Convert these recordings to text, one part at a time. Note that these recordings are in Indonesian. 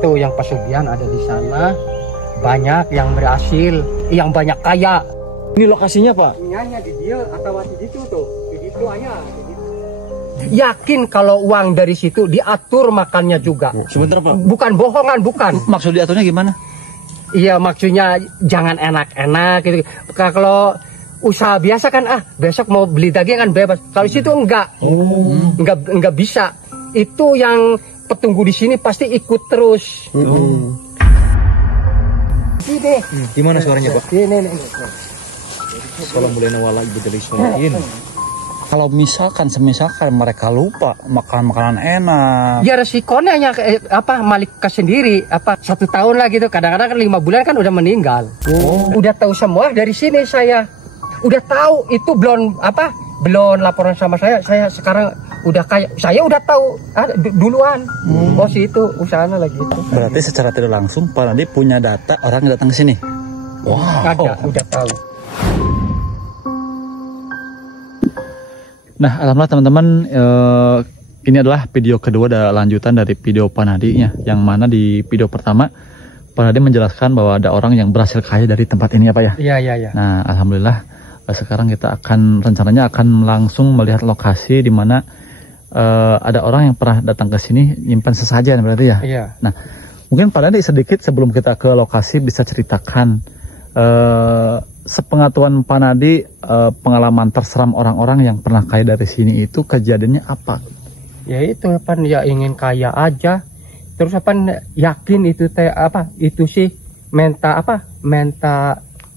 itu yang pesugihan ada di sana, banyak yang berhasil, yang banyak kaya. Ini lokasinya Pak? Ini di dia atau di situ tuh, di situ aja. Yakin kalau uang dari situ diatur makannya juga. Sebentar Pak. Bukan bohongan, bukan. Maksud diaturnya gimana? Iya, maksudnya jangan enak-enak gitu. Kalau usaha biasa kan besok mau beli daging kan bebas. Kalau situ enggak. Enggak bisa. Itu yang petunggu di sini pasti ikut terus. Ini. Gimana suaranya Pak? Ini. Kalau misalkan mereka lupa makan makanan enak, ya resikonya hanya Malika sendiri 1 tahun lah gitu, kadang-kadang kan 5 bulan kan udah meninggal. Udah tahu semua dari sini, saya udah tahu itu belum laporan sama saya sekarang udah saya udah tahu duluan. Bos itu usahanya lagi itu. Berarti secara tidak langsung Pak Nadi punya data orang yang datang ke sini. Ada, udah tahu. Nah, alhamdulillah teman-teman, ini adalah video kedua lanjutan dari video Pak Nadi-nya, yang mana di video pertama Pak Nadi menjelaskan bahwa ada orang yang berhasil kaya dari tempat ini ya Pak ya. Iya. Nah, alhamdulillah sekarang kita rencananya akan langsung melihat lokasi di mana ada orang yang pernah datang ke sini nyimpan sesajen berarti ya. Iya. Nah, mungkin Pak Nadi sedikit sebelum kita ke lokasi bisa ceritakan sepengetahuan Pak Nadi, pengalaman terseram orang-orang yang pernah kaya dari sini itu kejadiannya apa? Ya itu ya ingin kaya aja. Terus yakin itu itu sih menta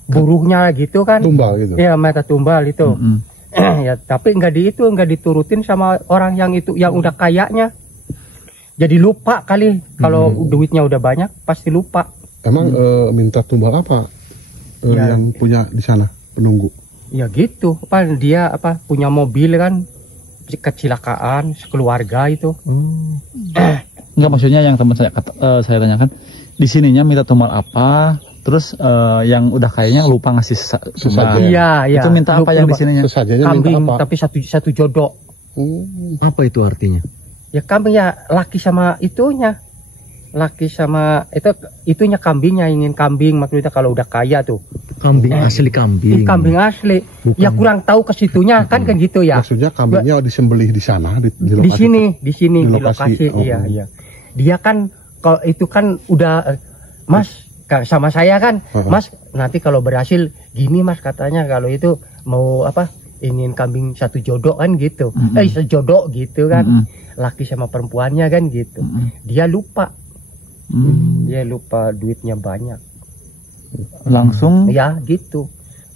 buruhnya gitu kan. Tumbal gitu. Iya, menta tumbal itu. Ya, tapi nggak diturutin sama orang yang udah kayanya. Jadi lupa kali kalau duitnya udah banyak pasti lupa. Emang minta tumbal apa? Yang punya di sana penunggu. Ya gitu, dia punya mobil kan, kecelakaan sekeluarga itu. Enggak, maksudnya yang teman saya tanyakan di sininya minta tumbal apa, terus yang udah kayaknya lupa ngasih sesajen. Iya. Itu minta apa yang di sininya? Sesajennya kambing, minta apa? tapi satu jodoh. Apa itu artinya? Ya kambing ya laki sama itunya. Laki sama itunya kambingnya, ingin kambing maksudnya kalau udah kaya tuh. Kambing asli kambing. Kambing asli. Bukan. Ya kurang tahu ke situnya kan gitu ya. Maksudnya kambingnya disembelih di sana di lokasi. Di sini di lokasi. Iya. Dia kan kalau itu kan udah Mas sama saya kan. Mas nanti kalau berhasil gini Mas katanya, kalau itu mau ingin kambing satu jodoh kan gitu. Sejodoh gitu kan. Laki sama perempuannya kan gitu. Dia lupa. Dia lupa duitnya banyak. Langsung? Ya gitu.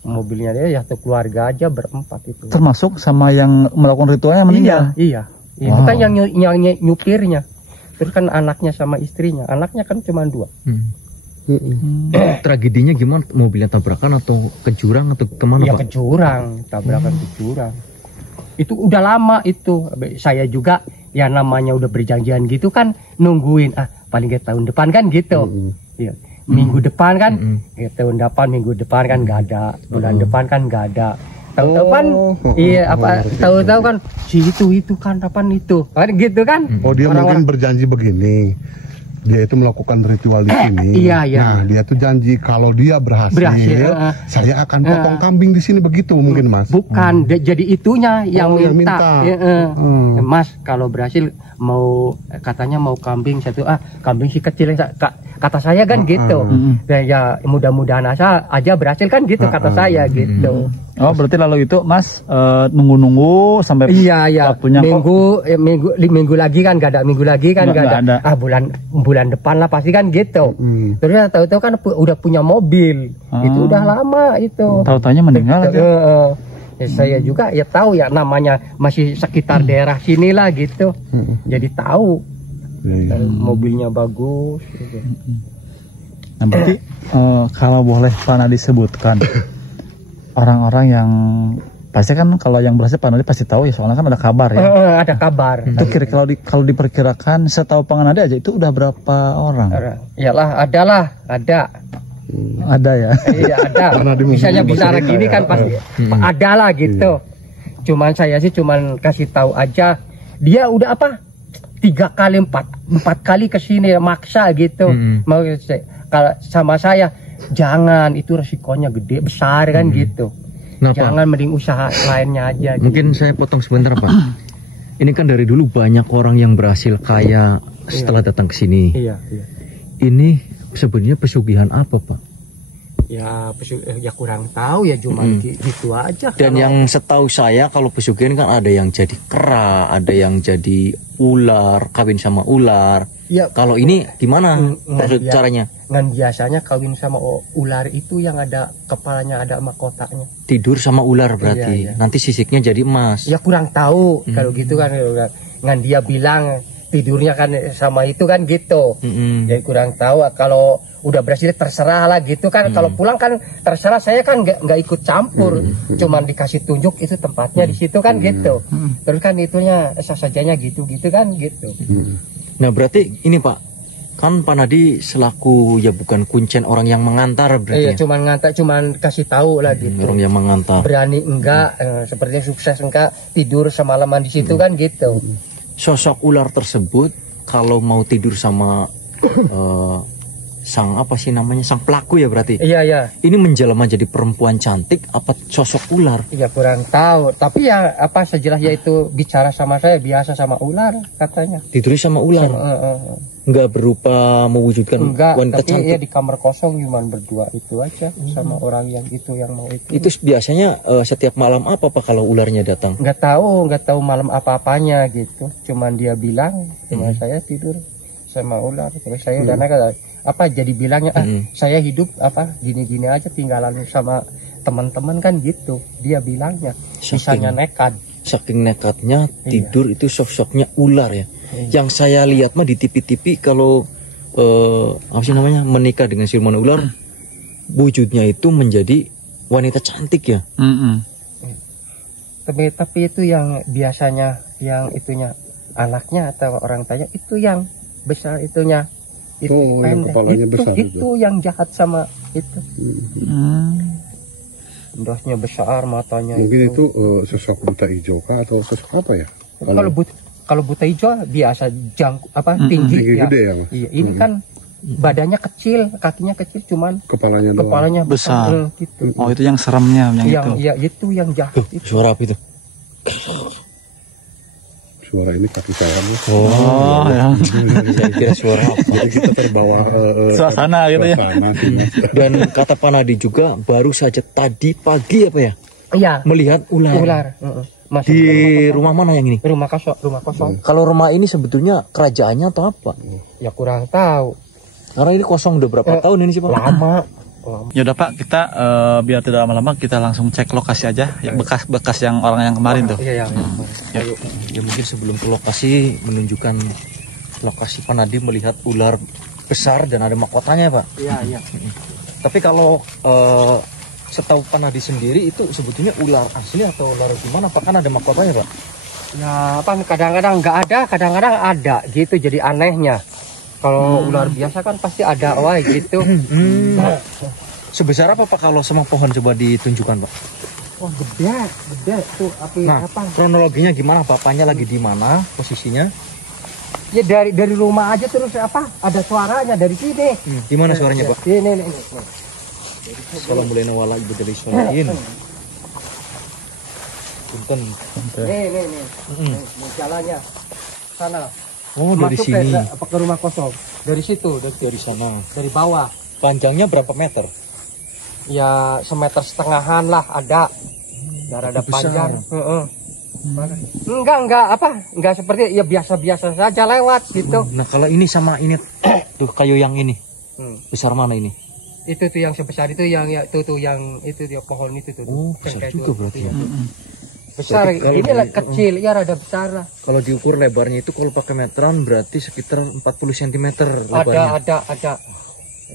Mobilnya dia satu keluarga aja berempat itu. Termasuk sama yang melakukan ritualnya meninggal? Iya. Itu kan yang nyupirnya. Terus kan anaknya sama istrinya. Anaknya kan cuma 2. Tragedinya gimana? Mobilnya tabrakan atau ke jurang atau kemana ya, Pak? Ke jurang. Tabrakan ke jurang. Itu udah lama itu. Saya juga ya namanya udah berjanjian gitu kan, nungguin paling ke tahun depan kan gitu. Ya, minggu depan kan, tahun depan minggu depan kan nggak ada, bulan depan kan nggak ada. Tahu-tahu kan, tahu-tahu kan si itu kan kapan itu, kan gitu kan. Oh, dia mungkin berjanji begini. Dia itu melakukan ritual di sini. Iya. Nah, dia tuh janji kalau dia berhasil saya akan potong kambing di sini, begitu mungkin Mas. Bukan, jadi itunya yang minta. Mas kalau berhasil katanya mau kambing satu, kambing si kecil kata saya kan gitu. Ya mudah-mudahan aja berhasil kan gitu kata saya gitu. Oh, berarti lalu itu Mas nunggu-nunggu sampai waktunya minggu lagi kan nggak ada, minggu lagi kan nggak ada. Bulan depan lah pasti kan gitu. Terus tahu-tahu kan udah punya mobil. Itu udah lama itu. Tahu-taunya meninggal aja. Saya juga ya tahu ya, namanya masih sekitar daerah sini lah gitu. Jadi tahu mobilnya bagus gitu. Nah, berarti kalau boleh Pak Nadi sebutkan orang-orang yang pasti kan kalau yang berhasil Pak Nadi pasti tahu ya, soalnya kan ada kabar ya. Ada kabar. Itu kalau diperkirakan setahu Pak Nadi aja itu udah berapa orang? Iyalah, ada. Ada ya. Iya, ada. Misalnya bicara gini kan pasti ada lah gitu. Cuman saya sih cuman kasih tahu aja, dia udah 3 3 kali 4 kali ke sini maksa gitu. Mau kalau sama saya jangan, itu resikonya gede besar kan gitu. Kenapa? Jangan, mending usaha lainnya aja. Mungkin saya potong sebentar Pak. Ini kan dari dulu banyak orang yang berhasil kaya setelah datang ke sini. Iya. Ini sebenarnya pesugihan apa Pak? Ya kurang tahu ya, cuma gitu aja. Dan yang setahu saya kalau pesugihan kan ada yang jadi kera, ada yang jadi ular, kawin sama ular. Ya, kalau ini gimana caranya? Biasanya kawin sama ular itu yang ada kepalanya ada mahkotanya. Tidur sama ular berarti. Iya. Nanti sisiknya jadi emas. Ya kurang tahu kalau gitu kan. Ngan dia bilang tidurnya kan sama itu kan gitu. Jadi kurang tahu. Kalau udah berhasil terserah lah gitu kan. Kalau pulang kan terserah, saya kan nggak ikut campur. Cuman dikasih tunjuk itu tempatnya di situ kan gitu. Terus kan itunya sajanya gitu kan gitu. Nah berarti ini Pak, kan Pak Nadi selaku ya bukan kuncen orang yang mengantar berarti. Iya, ya? cuman ngantar, cuman kasih tahu lah gitu. Orang yang mengantar. Berani enggak, sepertinya sukses enggak tidur semalaman di situ kan gitu. Sosok ular tersebut kalau mau tidur sama sang apa sih namanya, sang pelaku ya berarti. Iya. Ini menjelma jadi perempuan cantik apa sosok ular? Iya kurang tahu. Tapi ya apa sejelas ya itu bicara sama saya biasa sama ular katanya. Tidur sama ular. Enggak berupa mewujudkan wanita tapi cantik. Ya di kamar kosong cuman berdua itu aja sama orang yang itu yang mau itu. Itu biasanya setiap malam apa Pak kalau ularnya datang? Nggak tahu malam apa-apanya gitu. Cuman dia bilang, cuma saya tidur sama ular. Terus saya udah jadi bilangnya saya hidup gini-gini aja tinggalan sama teman-teman kan gitu. Dia bilangnya sisanya nekat. Saking nekatnya tidur itu sosoknya ular ya. Yang saya lihat mah di TV-TV kalau apa sih namanya menikah dengan siluman ular, wujudnya itu menjadi wanita cantik ya. Tapi itu yang biasanya yang itunya anaknya atau orang tanya itu yang besar itunya. Itu yang kepalanya besar itu yang jahat sama itu. Endosnya besar, matanya. Mungkin itu sosok buta hijau kah atau sosok apa ya? Kalau buta hijau biasa tinggi ya. Gede ya. Iya, ini kan badannya kecil, kakinya kecil, cuman kepalanya besar. Gitu. Oh, itu yang seremnya yang itu. Iya, itu yang jahat itu. Suara apa itu? Suara ini kaki saya. Ya. Saya kira suara apa? Jadi kita terbawa suasana gitu ya. Dan kata Pak Nadi juga baru saja tadi pagi apa ya? Iya. Melihat ular. Di rumah mana yang ini? Rumah kosong. Kalau rumah ini sebetulnya kerajaannya atau apa? Ya kurang tahu. Karena ini kosong udah berapa tahun ini sih Pak? Lama. Ya udah Pak, kita biar tidak lama-lama kita langsung cek lokasi aja, yang bekas yang orang yang kemarin tuh. Iya. Ya mungkin sebelum ke lokasi menunjukkan lokasi Pak Nadi melihat ular besar dan ada mahkotanya Pak. Iya. Tapi kalau setahu Pak Nadi sendiri itu sebetulnya ular asli atau ular gimana Pak? Kan ada mahkotanya Pak? Ya kadang-kadang nggak ada, kadang-kadang ada gitu, jadi anehnya. Kalau ular biasa kan pasti ada gitu. Sebesar apa Pak kalau sama pohon, coba ditunjukkan Pak? Wah gede tuh kronologinya gimana Pak? Apanya lagi di mana posisinya? Ya dari rumah aja terus ada suaranya dari sini. Di mana suaranya Pak? Ini. Assalamualaikum warahmatullahi wabarakatuh. Punten. Nih, jalannya sana. Oh, dari masuk sini. Ke rumah kosong. Dari situ, dari sana. dari bawah. Panjangnya berapa meter? Ya 1,5 meter lah ada. Ada panjang. Enggak seperti ya biasa-biasa saja lewat gitu. Nah, kalau ini sama ini tuh kayu yang ini. Besar mana ini? Itu tuh yang sebesar itu yang pohon itu tuh. Oh, besar juga berarti ya. Besar, ini kecil, ya rada besar lah. Kalau diukur lebarnya itu kalau pakai meteran berarti sekitar 40 cm lebarnya. Ada.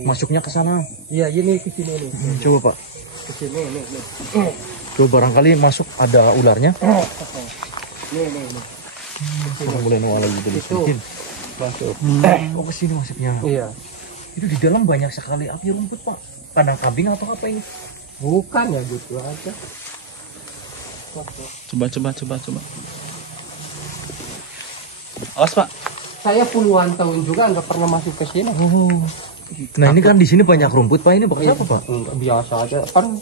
Masuknya ke sana. Iya, ini ke sini nih. Coba Pak. Ke sini nih. Coba barangkali masuk ada ularnya. Nih. Itu masuk. Oh, ke sini masuknya. Iya. Itu di dalam banyak sekali api rumput Pak. Kandang kambing atau apa ini? Bukan ya gitu aja. Coba. Awas Pak. Saya puluhan tahun juga nggak pernah masuk ke sini. Nah ini kan di sini banyak rumput Pak, ini bekas apa Pak? Enggak, biasa aja. Kan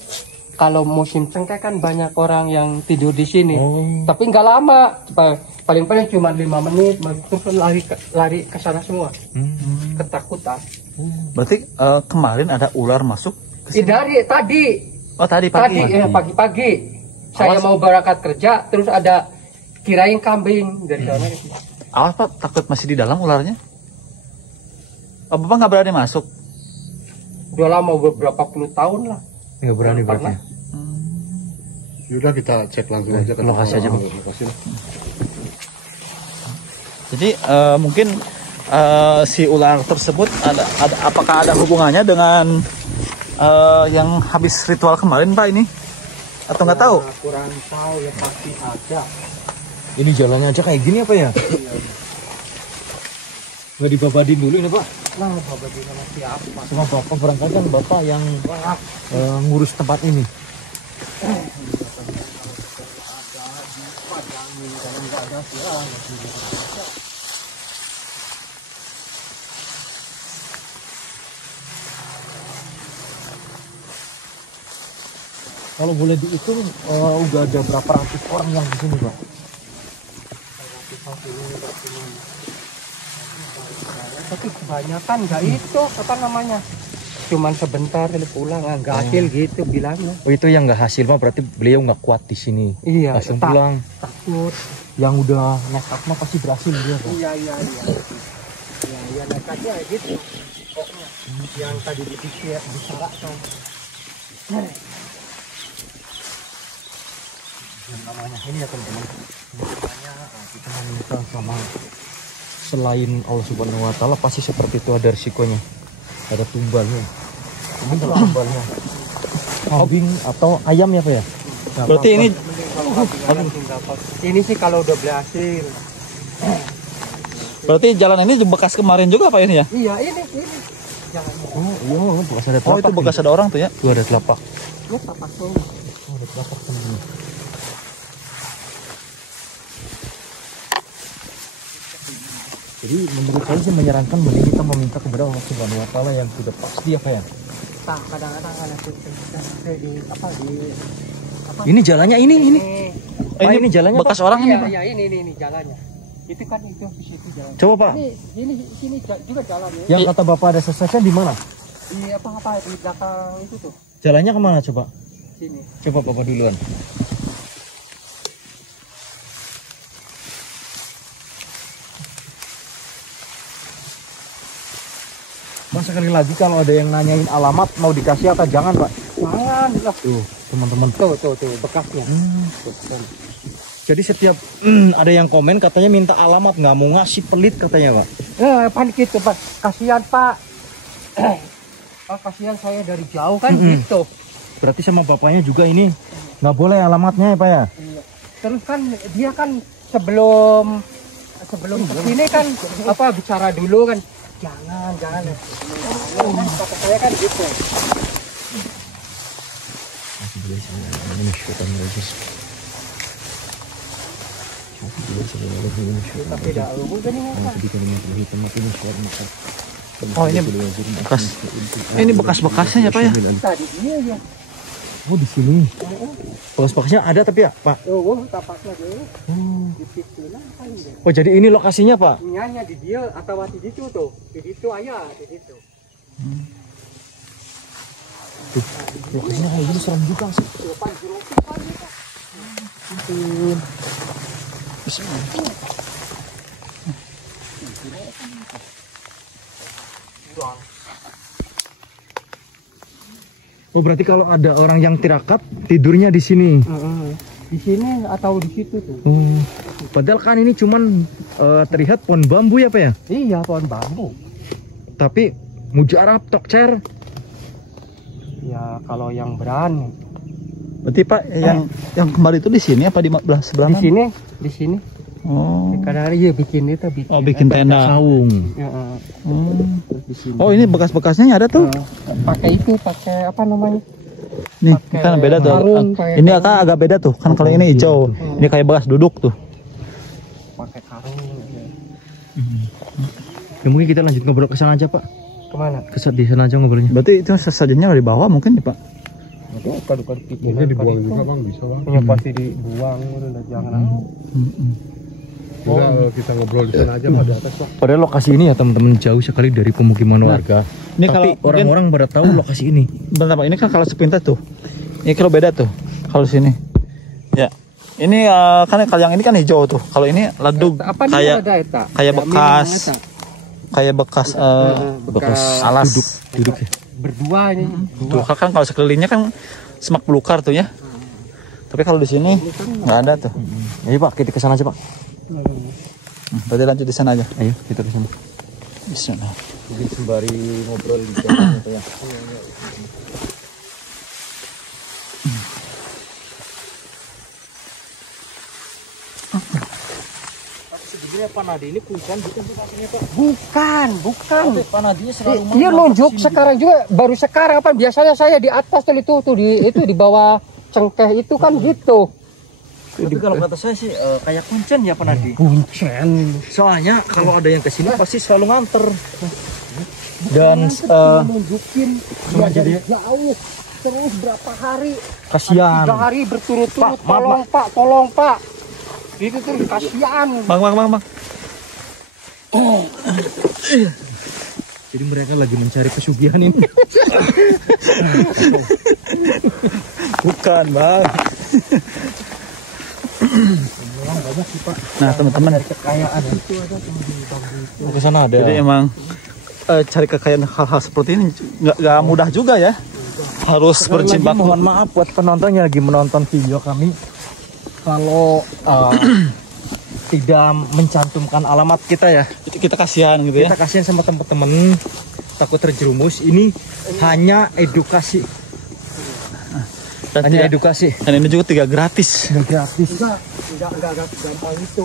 kalau musim cengkeh kan banyak orang yang tidur di sini. Tapi nggak lama, paling-paling cuma 5 menit, terus lari ke sana semua. Ketakutan. Berarti kemarin ada ular masuk ke sini? Dari tadi. Oh tadi pagi. Pagi-pagi. Saya mau berangkat kerja, terus ada kirain kambing dari sana. Awas Pak, takut masih di dalam ularnya? Oh, Bapak nggak berani masuk? Udah lama, beberapa puluh tahun lah. Nggak berani berarti. Yaudah kita cek langsung aja ke lokasi aja, Bang. lokasi lah. Jadi mungkin si ular tersebut apakah ada hubungannya dengan yang habis ritual kemarin Pak ini? Atau nggak tahu? Kurang tahu ya, pasti ada. Ini jalannya aja kayak gini apa ya? Nggak dibabadin dulu ini Pak? Nah, babadin sama siapa? Sama Bapak barangkali kan Bapak yang ngurus tempat ini. Kalau boleh dihitung udah ada berapa ratus orang yang di sini Pak? Tapi kebanyakan nggak itu apa namanya, cuman sebentar pulang nggak hasil gitu bilangnya. Oh itu yang nggak hasil Pak, berarti beliau nggak kuat di sini. Iya, langsung pulang. Takut. Yang udah nekat mah pasti berhasil dia Pak. Iya nekatnya gitu. Pokoknya yang tadi dibicarakan. Namanya ini ya teman-teman. Namanya kita meminta sama selain Allah Subhanahu Wa Taala pasti seperti itu ada risikonya, ada tumbalnya. Ini kalau tumbalnya kambing atau ayam ya Pak ya? Berarti ini Ini sih kalau udah berhasil. berarti jalan ini bekas kemarin juga Pak ini ya? Iya ini jalannya. Oh iya, bekas ada telapak. Oh itu bekas ada orang tuh ya? Tuh ada telapak. Ini tapak tuh. Oh, ada telapak teman-teman. Jadi menurut saya sih menyarankan mending kita meminta kepada Allah Subhanahu Wa Taala yang sudah pasti apa ya? Nah, kadang-kadang ada di apa. Ini jalannya ini. Ini jalannya bekas orang ini Pak? Iya ini jalannya. Itu kan itu di situ jalan. Coba Pak. Ini sini juga jalannya. Yang kata Bapak ada sesuatu di mana? Di apa di belakang itu tuh. Jalannya kemana coba? Sini. Coba Bapak duluan. Mas sekali lagi kalau ada yang nanyain alamat mau dikasih apa jangan Pak? Jangan lah. Tuh teman-teman. Tuh bekasnya. Jadi setiap ada yang komen katanya minta alamat nggak mau ngasih, pelit katanya Pak. Panik gitu Pak. Kasihan Pak. Kasihan saya dari jauh kan gitu. Berarti sama bapaknya juga ini nggak boleh alamatnya ya Pak ya? Iya. Terus kan dia kan sebelum kesini kan apa bicara dulu kan. Jangan. Kata saya kan gitu. Tapi dah Oh ini bekas. Ini bekas-bekasnya ya Pak ya? tadi dia ya. Oh di sini. Bekas-bekasnya ada tapi ya Pak. Oh tapaknya dia. Di situ lah kan dia. Oh jadi ini lokasinya Pak? Nyanya di dia atau di situ tuh. Di situ ayah di situ. Tuh, lokasinya kayak gini serem juga sih. Oh berarti kalau ada orang yang tirakat tidurnya di sini. Di sini atau di situ tuh. Padahal kan ini cuman terlihat pohon bambu ya Pak ya? Iya pohon bambu. Tapi mujarab tokcer. Ya kalau yang berani. Berarti Pak yang kemarin itu di sini apa di sebelah mana? Di sini. Oh. Kadang iya bikin itu Oh bikin tenda. Saung. Ya, di sini. Oh ini bekas-bekasnya ada tuh. Pakai apa namanya? Nih Pakai kan beda tuh. sarung, Ini agak beda tuh. Kan kalau ini hijau. Ini kayak bekas duduk tuh. Pakai karung. Ya mungkin kita lanjut ngobrol ke sana aja Pak. Kemana? Di sana aja ngobrolnya. Berarti itu sesajennya dari bawah mungkin ya Pak? Mungkin dibuang juga bang, bisa bang. Ya pasti dibuang, udah jangan. Udah, kita ngobrol di sana aja Pak, di atas Pak. Padahal lokasi ini ya teman-teman jauh sekali dari pemukiman warga. Ini Tapi kalau orang-orang pada tahu lokasi ini. bentar Pak, ini kan kalau sepintas tuh. Ini kalau beda tuh. Kalau sini. Ya. Ini kan kalau yang ini kan hijau tuh. Kalau ini ledug kayak bekas alas Duduk ya. Berdua ini. tuh kan kalau sekelilingnya kan semak belukar tuh ya. Tapi kalau di sini nggak ada tuh. Ayo Pak, kita ke sana aja Pak. Berarti lanjut di sana aja. Ayo kita ke sana. Bismillah. Mungkin sembari ngobrol di jalan ya. Sebenarnya Panadi ini bukan Pak. Bukan. Panadinya selalu Dia nunjuk sekarang juga, baru sekarang apa? Biasanya saya di atas tuh di bawah cengkeh itu kan gitu. Tapi kalau kata saya sih kayak kuncen ya Panadi. Kuncen. Soalnya kalau ada yang kesini pasti selalu nganter. Dan nunjukin dia dari jauh terus berapa hari? kasihan. 3 hari berturut-turut. Pak, Tolong Pak. Itu terus kasihan. Bang. Jadi mereka lagi mencari pesugihan ini. Bukan Bang. Nah teman-teman, Kekayaan itu ada Ke sana ada. jadi emang cari kekayaan hal-hal seperti ini nggak mudah juga ya. Harus berjibaku. Mohon maaf buat penonton yang lagi menonton video kami. Kalau tidak mencantumkan alamat kita ya. Kita kasihan gitu ya. Kita kasihan sama teman-teman takut terjerumus. Ini hanya edukasi. Dan, Hanya edukasi. dan ini juga 3 gratis. Gratis. Enggak gampang itu.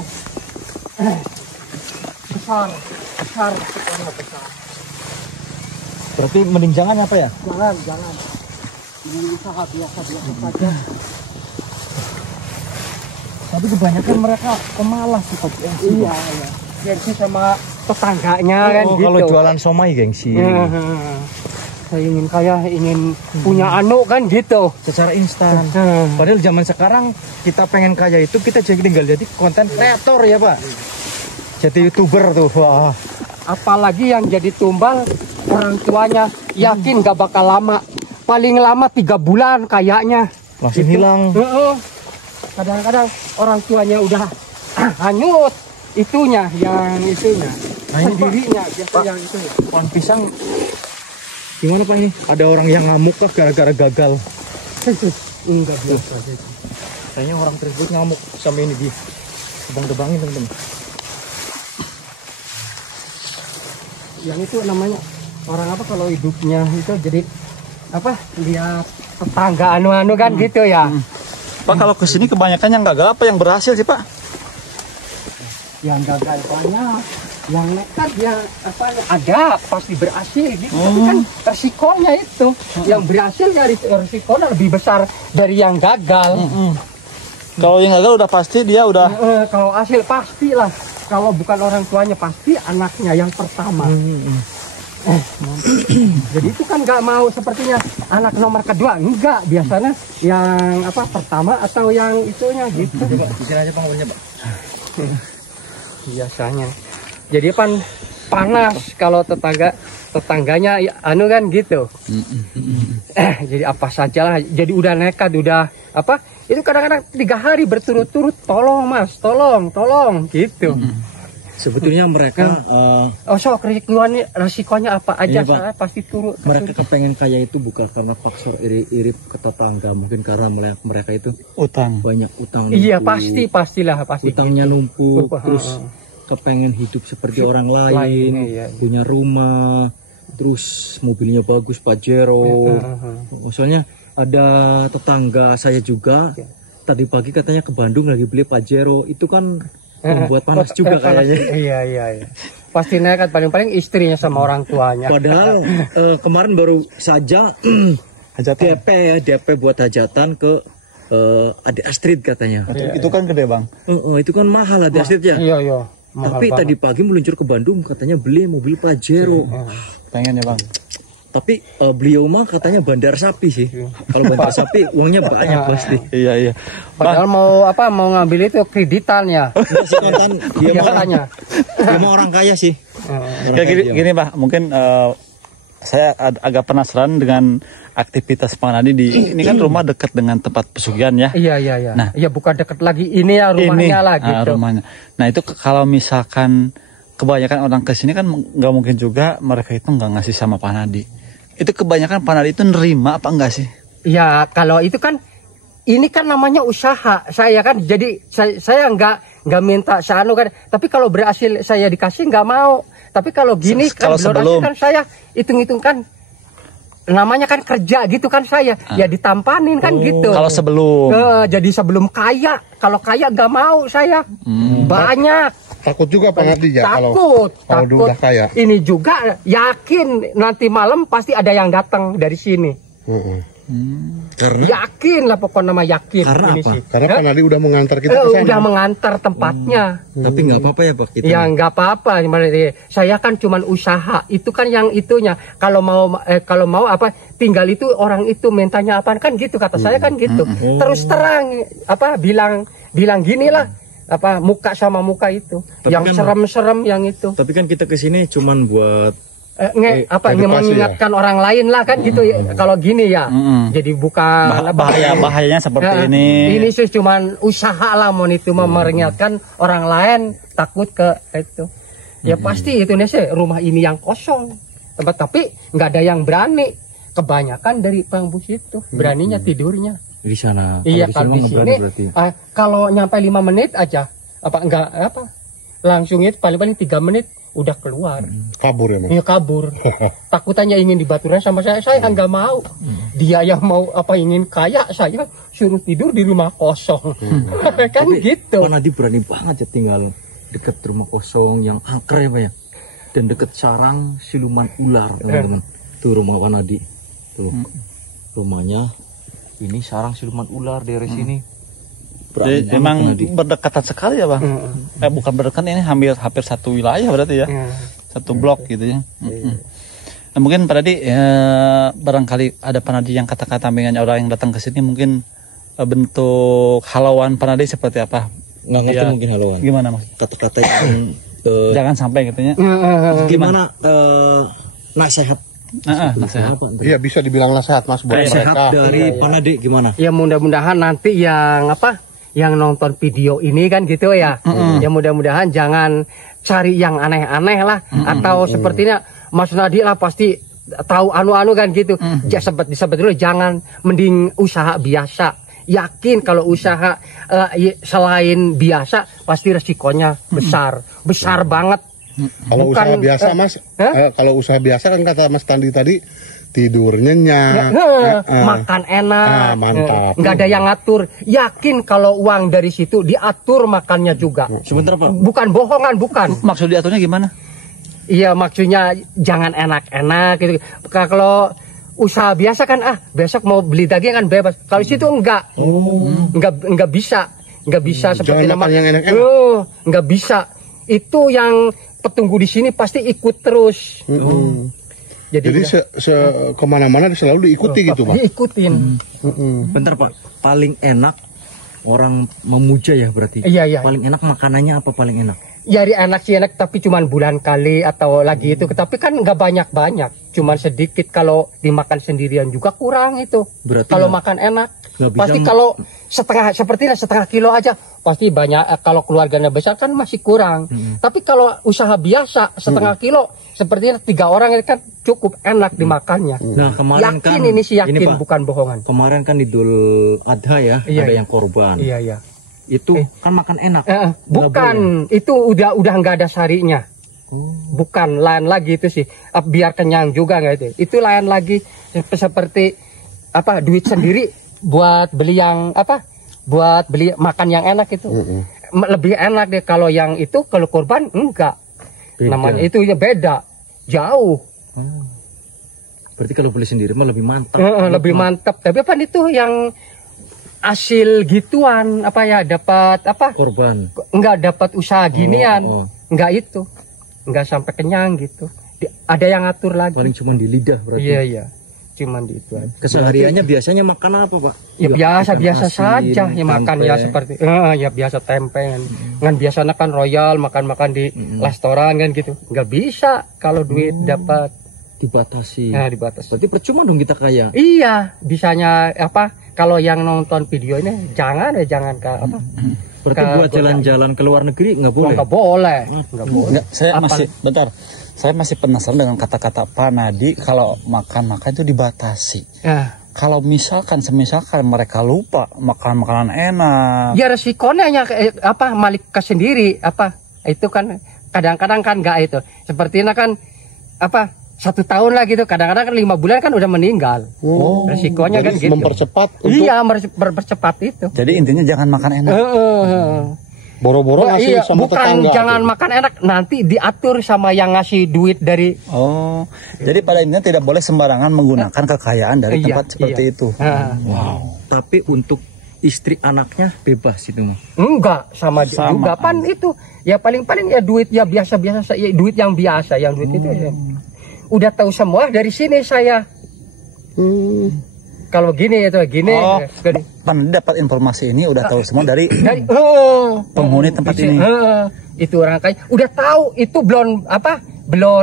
Besar. Berarti mending jangan apa ya? Jangan. Ini usaha biasa saja. Tapi kebanyakan mereka pemalas sih Pak. Iya. Gengsi sama tetangganya kan gitu. Kalau jualan somai gengsi. Saya ingin punya anu kan gitu. Secara instan. Padahal zaman sekarang kita pengen kaya itu kita tinggal jadi konten kreator ya Pak. Jadi YouTuber tuh. Wah. Apalagi yang jadi tumbal orang tuanya yakin gak bakal lama. Paling lama 3 bulan kayaknya. Langsung hilang. Kadang-kadang orang tuanya udah hanyut itunya. Nah, ini Sendirinya biasa Pak, yang itu ya. pohon pisang gimana Pak ini? Ada orang yang ngamuk kah gara-gara gagal? Enggak biasa aja. Kayaknya orang tersebut ngamuk sama ini di tebang-tebangin teman-teman. Yang itu namanya orang apa kalau hidupnya itu jadi apa? Lihat tetangga anu kan gitu ya. Pak kalau kesini kebanyakan yang gagal apa yang berhasil sih Pak? Yang gagal banyak, yang nekat ya apa ada pasti berhasil gitu. Tapi kan resikonya itu yang berhasil ya resikonya lebih besar dari yang gagal. Kalau yang gagal udah pasti dia udah Kalau hasil pastilah, kalau bukan orang tuanya pasti anaknya yang pertama. Jadi itu kan nggak mau sepertinya anak nomor kedua, enggak, biasanya yang apa pertama atau yang itunya gitu. Coba bikin aja Pak ngobrolnya Pak. Biasanya. Jadi panas kalau tetangganya anu kan gitu. Jadi apa saja lah. Jadi udah nekat, udah apa? Itu kadang-kadang 3 hari berturut-turut tolong Mas, tolong gitu. Sebetulnya mereka sok resikonya apa aja, iya, Pak. saya pasti turut. mereka kepengen kaya itu bukan karena faktor iri ke tetangga, mungkin karena mereka itu utang. banyak utang. Iya numpuk. pastilah Utangnya gitu. numpuk, terus kepengen hidup seperti orang lain, iya. punya rumah, terus mobilnya bagus Pajero. Misalnya ada tetangga saya juga tadi pagi katanya ke Bandung lagi beli Pajero, itu kan membuat panas juga kayaknya. Iya. Pasti nekat, paling istrinya sama orang tuanya. Padahal kemarin baru saja DP buat hajatan ke Adik Astrid katanya. Itu kan gede Bang. Itu kan mahal Adik Astrid ya. Iya. Tapi tadi pagi meluncur ke Bandung katanya beli mobil Pajero. Pengen ya bang. Tapi beliau mah katanya bandar sapi sih. Kalau bandar sapi uangnya banyak pasti. Iya. Padahal mau ngambil itu kreditan ya. Kontan dia mau orang kaya sih. Kayak gini Pak, mungkin saya agak penasaran dengan aktivitas Pak Nadi di ini kan rumah dekat dengan tempat pesugihan ya. Iya. Nah, ya bukan dekat lagi, ini ya rumahnya lah gitu. Rumahnya. Nah itu kalau misalkan kebanyakan orang kesini kan nggak mungkin juga mereka itu nggak ngasih sama Pak Nadi. Itu kebanyakan Pak Nadi itu nerima apa enggak sih? Ya kalau itu kan ini kan namanya usaha saya kan, jadi saya nggak minta seanu kan. Tapi kalau berhasil saya dikasih nggak mau. Tapi kalau gini kan belum kan saya hitung kan namanya kan kerja gitu kan saya ya ditampanin kan gitu. Kalau sebelum jadi sebelum kaya, kalau kaya nggak mau saya banyak. Takut juga Pak Nadi ya Takut. udah kaya. Ini juga yakin nanti malam pasti ada yang datang dari sini. Yakin lah pokoknya nama yakin. Karena ini apa? sih. Karena Pak Nadi udah mengantar kita ke sana. Udah mengantar tempatnya. Tapi nggak apa-apa ya Pak kita. Ya nggak apa-apa. Saya kan cuman usaha. Itu kan yang itunya. Kalau mau apa tinggal itu orang itu mintanya apa kan gitu kata saya kan gitu. Terus terang apa bilang gini lah. Apa muka sama muka itu. Tapi yang kan, serem-serem yang itu. Tapi kan kita kesini cuman buat mengingatkan ya? Orang lain lah kan gitu ya. Kalau gini ya. Jadi bukan bahayanya seperti ini. Ini sih cuman usaha lah mon itu memperingatkan orang lain takut ke itu. Ya pasti itu nih sih rumah ini yang kosong. Tapi nggak ada yang berani. Kebanyakan dari penghuni itu beraninya tidurnya di sana. Iya kalau di sini kalau nyampe 5 menit aja langsung itu paling 3 menit udah keluar. Kabur ya, Mas? Iya kabur. Takutannya ingin dibaturan sama saya nggak mau. Dia yang mau ingin kaya, saya suruh tidur di rumah kosong. Kan tapi, gitu. Pak Nadi berani banget ya tinggal deket rumah kosong yang angker ya Pak ya. Dan deket sarang siluman ular teman-teman. Tuh rumah Pak Nadi. Tuh rumahnya ini sarang siluman ular daerah sini. Memang berdekatan sekali ya Bang. Bukan berdekatan, ini hampir satu wilayah berarti ya. Satu blok gitu ya. Nah, mungkin Pak Nadi barangkali ada Pak Nadi yang kata-kata dengan orang yang datang ke sini mungkin bentuk halauan Pak Nadi seperti apa? Nggak ngerti mungkin halauan. Gimana Mas? Kata-kata yang jangan sampai katanya. Gimana nasihat? Nasihat. Iya bisa dibilang nasihat Mas buat mereka. Dari Pak Nadi gimana? Ya mudah-mudahan nanti yang nonton video ini kan gitu ya. Ya mudah-mudahan jangan cari yang aneh-aneh lah atau sepertinya Mas Nadi lah pasti tahu anu-anu kan gitu. Sebetulnya jangan, mending usaha biasa. Yakin kalau usaha selain biasa pasti resikonya besar banget. Kalau usaha biasa Mas, kalau usaha biasa kan kata Mas Tandi tadi tidur nyenyak, makan enak, mantap. Nggak ada yang ngatur. Yakin kalau uang dari situ diatur makannya juga. Sebentar Pak. Bukan bohongan, bukan. Maksud diaturnya gimana? Iya maksudnya jangan enak-enak gitu. Kalau usaha biasa kan besok mau beli daging kan bebas. Kalau situ enggak bisa seperti nama yang enak-enak. Enggak bisa. Itu yang petunggu di sini pasti ikut terus. Jadi kemana-mana selalu diikuti gitu Pak. Diikutin. Bentar Pak, paling enak orang memuja ya berarti. Iya. Paling enak makanannya apa paling enak? Ya enak sih enak, tapi cuman bulan kali atau lagi itu. Tapi kan nggak banyak, cuman sedikit. Kalau dimakan sendirian juga kurang itu. Berarti kalau makan enak, pasti kalau setengah kilo aja pasti banyak. Kalau keluarganya besar kan masih kurang. Tapi kalau usaha biasa setengah kilo, sepertinya 3 orang itu kan cukup enak dimakannya. Nah kemarin yakin kan, ini sih yakin ini, Pak, bukan bohongan. Kemarin kan Idul Adha ya, ada yang korban. Iya. Itu kan makan enak. Bukan, itu udah nggak ada syari'nya. Bukan, lain lagi itu sih. Biar kenyang juga nggak itu. Itu lain lagi seperti duit sendiri buat beli yang buat beli makan yang enak itu. Lebih enak deh kalau yang itu, kalau korban enggak. Beda. Namanya itu ya beda, jauh. Berarti kalau beli sendiri mah lebih mantap. Lebih mantap. Tapi itu yang hasil gituan dapat korban, enggak dapat usaha ginian. nggak itu, nggak sampai kenyang gitu. Ada yang ngatur lagi. Paling cuma di lidah berarti. Iya, cuman di itu aja. Kesehariannya biasanya makan apa, Pak? Ya biasa saja ya makan tempe. ya seperti ya biasa tempe kan biasanya kan royal makan di restoran kan gitu. Nggak bisa kalau duit dapat dibatasi. Nah, dibatasi. Berarti percuma dong kita kaya. Iya, bisanya apa? Kalau yang nonton video ini jangan ke apa? Berarti buat jalan-jalan ke luar negeri nggak boleh? Nggak boleh. Nggak boleh. Nggak, saya masih penasaran dengan kata-kata Pak Nadi kalau makan itu dibatasi. Kalau semisalkan mereka lupa makan makanan enak. Ya resikonya Malik sendiri itu kan kadang-kadang kan nggak itu. Sepertinya kan 1 tahun lah gitu, kadang-kadang kan 5 bulan kan udah meninggal. Resikonya kan gitu. Mempercepat Iya, mempercepat itu. Jadi intinya jangan makan enak. Boro-boro ngasih sama bukan tetangga. Jangan makan enak, nanti diatur sama yang ngasih duit dari. Jadi pada intinya tidak boleh sembarangan menggunakan kekayaan dari tempat seperti itu. Wow. Tapi untuk istri anaknya bebas itu mah. Enggak, sama juga pan itu. Ya paling-paling ya duit ya biasa-biasa, ya duit yang biasa, yang duit itu ya. Udah tahu semua dari sini saya. Kalau gini itu gini. Pan dapat informasi ini udah tahu semua dari penghuni tempat ini. Itu orang kaya udah tahu itu belum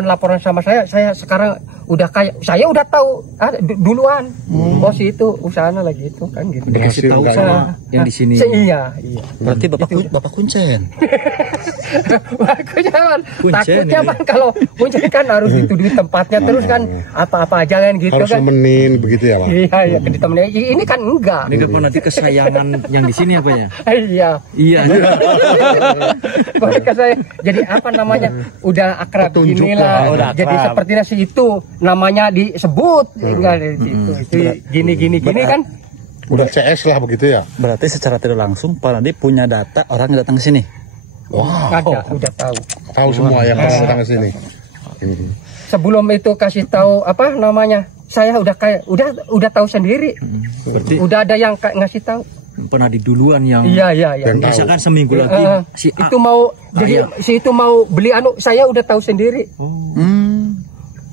laporan sama saya. Saya sekarang udah kaya. Saya udah tahu duluan. Bos itu usahanya lagi itu kan gitu. Dikasih tahu sama yang di sini. Iya. Berarti Bapak kuncen. Takutnya Bang kalau kuncen kan harus dituduh tempatnya terus kan apa-apa aja kan gitu harus kan. Temenin begitu ya, Bang. Iya, ditemenin. Ini kan enggak. Ini kan nanti kesayangan yang di sini apa ya? Iya. Mereka saya jadi udah akrab gini lah. Jadi sepertinya si itu namanya disebut gini kan. Udah CS lah begitu ya. Berarti secara tidak langsung Pak Nadi punya data orang yang datang ke sini. Ada, udah tahu. Tahu semua yang datang ke sini. Sebelum itu kasih tahu saya udah tahu sendiri. Berarti udah ada yang ngasih tahu. Pernah di duluan yang Iya. Misalkan seminggu lagi si A itu mau si itu mau beli saya udah tahu sendiri.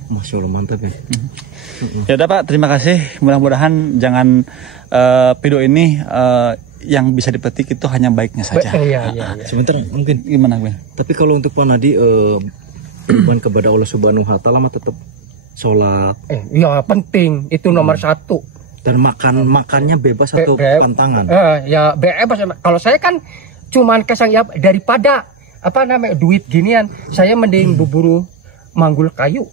Masya Allah, mantap ya. Ya udah Pak, terima kasih. Mudah-mudahan jangan video ini yang bisa dipetik itu hanya baiknya saja. Iya. Sebentar, mungkin Gimana gue? tapi kalau untuk Pak Nadi beriman kepada Allah Subhanahu wa taala mah tetap sholat. Ya penting, itu nomor 1. Dan makannya bebas atau pantangan? Ya bebas. Kalau saya kan cuman kesang ya daripada duit ginian, saya mending buburu manggul kayu.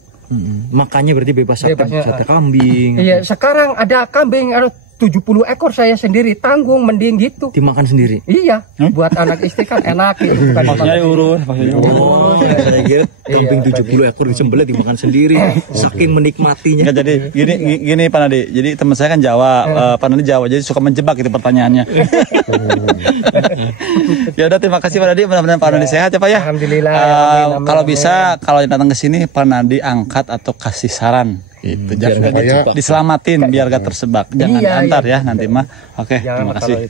Makannya berarti bebas sate kambing. Iya, sekarang ada kambing 70 ekor saya sendiri tanggung mending gitu. Dimakan sendiri. Iya, buat anak istri kan enak gitu. Maksudnya diurus. Saya kira kambing 70 ekor disembelih dimakan sendiri. Saking menikmatinya. Nggak, jadi gini Pak Nadi. Jadi teman saya kan Jawa, Pak Nadi Jawa, jadi suka menjebak itu pertanyaannya. Ya udah, terima kasih Pak Nadi. Mudah-mudahan Pak Nadi sehat ya Pak ya. Alhamdulillah. Kalau bisa kalau datang ke sini Pak Nadi angkat atau kasih saran. Gitu. Jangan diselamatin biar gak tersebak. Jangan diantar ya nanti mah. Oke, terima kasih.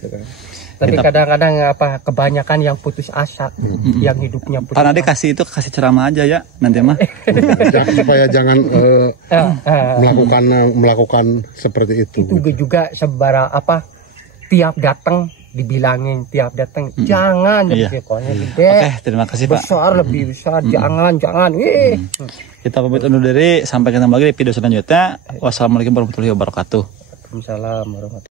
Tapi kadang-kadang kebanyakan yang putus asa, yang hidupnya putus. Pak Nadi kasih ceramah aja ya nanti mah. Supaya jangan melakukan seperti itu. Itu juga sebara tiap datang dibilangin jangan resikonya gede. Oke, terima kasih Pak. Besar lebih besar, jangan. Kita pamit undur diri, sampai ketemu lagi di video selanjutnya. Wassalamualaikum warahmatullahi wabarakatuh. Waalaikumsalam warahmatullahi wabarakatuh.